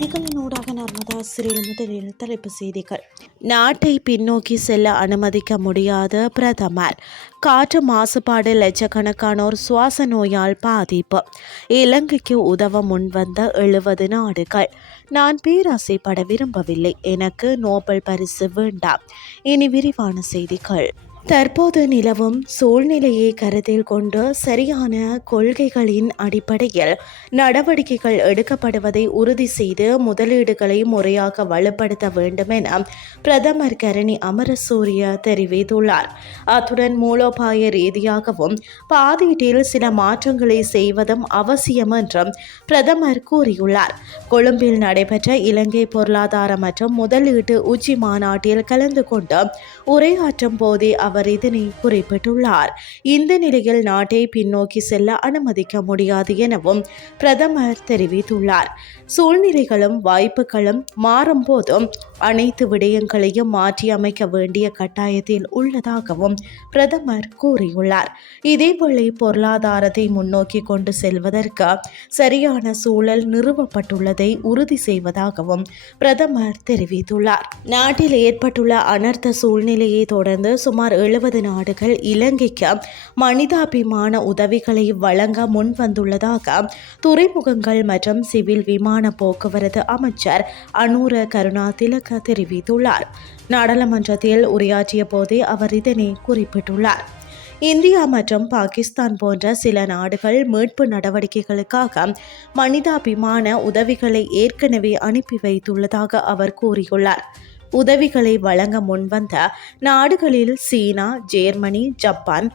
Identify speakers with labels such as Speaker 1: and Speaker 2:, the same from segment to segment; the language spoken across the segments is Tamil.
Speaker 1: செய்திகளின் ஊடாக நர்மதா சிறில் முதலில் தலைப்பு செய்திகள். நாட்டை பின்னோக்கி செல்ல அனுமதிக்க முடியாத பிரதமர். காற்று மாசுபாடு லட்சக்கணக்கானோர் சுவாச நோயால் பாதிப்பு. இலங்கைக்கு உதவ முன்வந்த எழுபது நாடுகள். நான் பேராசைப்பட விரும்பவில்லை. எனக்கு நோபல் பரிசு வேண்டாம். இனி விரிவான செய்திகள். தற்போது நிலவும் சூழ்நிலையை கருத்தில் கொண்டு சரியான கொள்கைகளின் அடிப்படையில் நடவடிக்கைகள் எடுக்கப்படுவதை உறுதி செய்து முதலீடுகளை முறையாக வலுப்படுத்த வேண்டும் என பிரதமர் கரணி அமரசூரிய தெரிவித்துள்ளார். அத்துடன் மூலோபாய ரீதியாகவும் பாதீட்டில் சில மாற்றங்களை செய்வதும் அவசியம் என்றும் பிரதமர் கூறியுள்ளார். கொழும்பில் நடைபெற்ற இலங்கை பொருளாதார மற்றும் முதலீட்டு உச்சி மாநாட்டில் கலந்து கொண்டு உரையாற்றும் போதே அவர் இதனை குறிப்பிட்டுள்ளார். இந்த நிலையில் நாட்டை பின்னோக்கி செல்ல அனுமதிக்க முடியாது எனவும் பிரதமர் தெரிவித்துள்ளார். சூழ்நிலைகளும் வாய்ப்புகளும் மாறும் போதும் அனைத்து விடயங்களையும் மாற்றியமைக்க வேண்டிய கட்டாயத்தில் உள்ளதாகவும் பிரதமர் கூறியுள்ளார். இதேவேளை பொருளாதாரத்தை முன்னோக்கி கொண்டு செல்வதற்கு சரியான சூழல் நிறுவப்பட்டுள்ளதை உறுதி செய்வதாகவும் பிரதமர் தெரிவித்துள்ளார். நாட்டில் ஏற்பட்டுள்ள அனர்த்த சூழ்நிலையை தொடர்ந்து சுமார் எழுபது நாடுகள் இலங்கைக்கு மனிதாபிமான உதவிகளை வழங்க முன்வந்துள்ளதாக துறைமுகங்கள் மற்றும் சிவில் விமான போக்குவரத்து அமைச்சர் அனூர கருணா திலக தெரிவித்துள்ளார். நாடாளுமன்றத்தில் உரையாற்றிய போதே அவர் இதனை குறிப்பிட்டுள்ளார். இந்தியா மற்றும் பாகிஸ்தான் போன்ற சில நாடுகள் மீட்பு நடவடிக்கைகளுக்காக மனிதாபிமான உதவிகளை ஏற்கனவே அனுப்பி வைத்துள்ளதாக அவர் கூறியுள்ளார். உதவிகளை வழங்க முன்வந்த நாடுகளில் சீனா ஜெர்மனி ஜப்பான்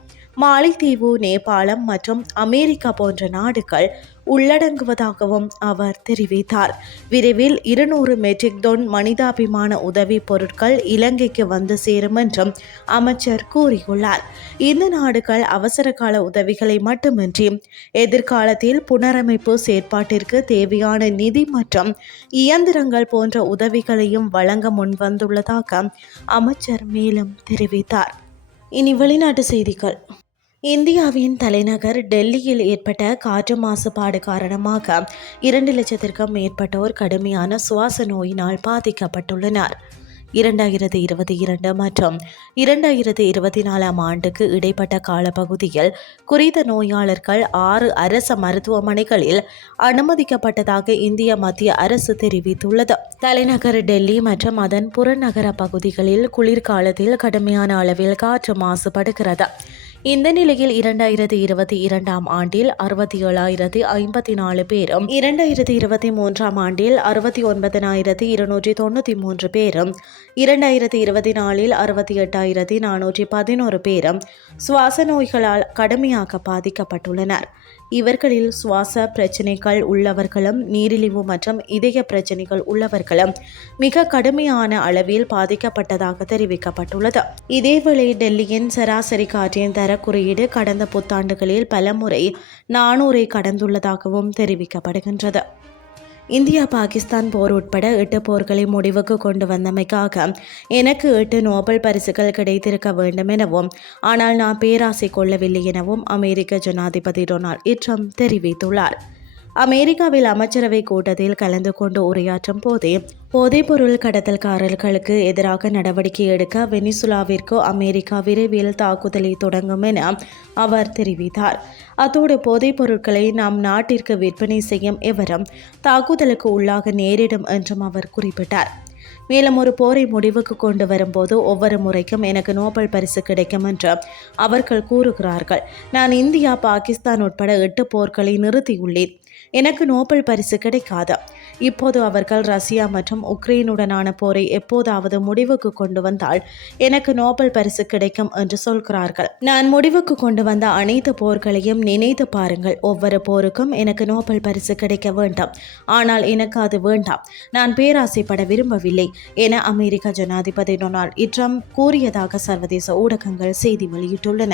Speaker 1: மாலைத்தீவு நேபாளம் மற்றும் அமெரிக்கா போன்ற நாடுகள் உள்ளடங்குவதாகவும் அவர் தெரிவித்தார். விரைவில் இருநூறு மெட்ரிக் டன் மனிதாபிமான உதவி பொருட்கள் இலங்கைக்கு வந்து சேரும் என்றும் அமைச்சர் கூறியுள்ளார். இந்த நாடுகள் அவசர கால உதவிகளை மட்டுமின்றி எதிர்காலத்தில் புனரமைப்பு செயற்பாட்டிற்கு தேவையான நிதி மற்றும் இயந்திரங்கள் போன்ற உதவிகளையும் வழங்க முன்வந்துள்ளதாக அமைச்சர் மேலும் தெரிவித்தார். இனி வெளிநாட்டு செய்திகள். இந்தியாவின் தலைநகர் டெல்லியில் ஏற்பட்ட காற்று மாசுபாடு காரணமாக இரண்டு லட்சத்திற்கும் மேற்பட்டோர் கடுமையான சுவாச நோயினால் பாதிக்கப்பட்டுள்ளனர். இரண்டாயிரத்தி இருபத்தி இரண்டு மற்றும் இரண்டாயிரத்தி இருபத்தி நாலாம் ஆண்டுக்கு இடைப்பட்ட காலப்பகுதியில் குறித்த நோயாளர்கள் ஆறு அரச மருத்துவமனைகளில் அனுமதிக்கப்பட்டதாக இந்திய மத்திய அரசு தெரிவித்துள்ளது. தலைநகர் டெல்லி மற்றும் அதன் புறநகர பகுதிகளில் குளிர்காலத்தில் கடுமையான அளவில் காற்று மாசுபடுகிறது. இந்த நிலையில் இரண்டாயிரத்தி இருபத்தி இரண்டாம் ஆண்டில் அறுபத்தி ஏழாயிரத்தி ஐம்பத்தி நாலு பேரும் இரண்டாயிரத்தி இருபத்தி மூன்றாம் ஆண்டில் அறுபத்தி ஒன்பதனாயிரத்தி இருநூற்றி தொண்ணூற்றி மூன்று பேரும் இரண்டாயிரத்தி இருபத்தி நாலில் அறுபத்தி எட்டாயிரத்தி நானூற்றி பதினோரு பேரும் சுவாச நோய்களால் கடுமையாக பாதிக்கப்பட்டுள்ளனர். இவர்களில் சுவாச பிரச்சனைகள் உள்ளவர்களும் நீரிழிவு மற்றும் இதய பிரச்சனைகள் உள்ளவர்களும் மிக கடுமையான அளவில் பாதிக்கப்பட்டதாக தெரிவிக்கப்பட்டுள்ளது. இதேவேளை டெல்லியின் சராசரி காற்றின் தர குறியீடு கடந்த புத்தாண்டுகளில் பலமுறை நானூறை கடந்துள்ளதாகவும் தெரிவிக்கப்படுகின்றது. இந்தியா பாகிஸ்தான் போர் உட்பட எட்டு போர்களை முடிவுக்கு கொண்டு வந்தமைக்காக எனக்கு எட்டு நோபல் பரிசுகள் கிடைத்திருக்க வேண்டும் எனவும் ஆனால் நான் பேராசை கொள்ளவில்லை எனவும் அமெரிக்க ஜனாதிபதி டொனால்ட் ட்ரம்ப் தெரிவித்துள்ளார். அமெரிக்காவில் அமைச்சரவை கூட்டத்தில் கலந்து கொண்டு உரையாற்றும் போதே போதைப்பொருள் கடத்தல்காரர்களுக்கு எதிராக நடவடிக்கை எடுக்க வெனிசுலாவிற்கு அமெரிக்கா விரைவில் தாக்குதலை தொடங்கும் என அவர் தெரிவித்தார். அத்தோடு போதைப் பொருட்களை நம் நாட்டிற்கு விற்பனை செய்யும் எவரும் தாக்குதலுக்கு உள்ளாக நேரிடும் என்றும் அவர் குறிப்பிட்டார். மேலும் ஒரு போரை முடிவுக்கு கொண்டு வரும்போது ஒவ்வொரு முறைக்கும் எனக்கு நோபல் பரிசு கிடைக்கும் என்று அவர்கள் கூறுகிறார்கள். நான் இந்தியா பாகிஸ்தான் உட்பட எட்டு போர்களை நிறுத்தியுள்ளேன். எனக்கு நோபல் பரிசு கிடைக்காது. இப்போது அவர்கள் ரஷ்யா மற்றும் உக்ரைனுடனான போரை எப்போதாவது முடிவுக்கு கொண்டு வந்தால் எனக்கு நோபல் பரிசு கிடைக்கும் என்று சொல்கிறார்கள். நான் முடிவுக்கு கொண்டு வந்த அனைத்து போர்களையும் நினைத்து பாருங்கள். ஒவ்வொரு போருக்கும் எனக்கு நோபல் பரிசு கிடைக்க வேண்டும். ஆனால் எனக்கு அது வேண்டாம். நான் பேராசைப்பட விரும்பவில்லை என அமெரிக்க ஜனாதிபதி டொனால்ட் ட்ரம்ப் கூறியதாக சர்வதேச ஊடகங்கள் செய்தி வெளியிட்டுள்ளன.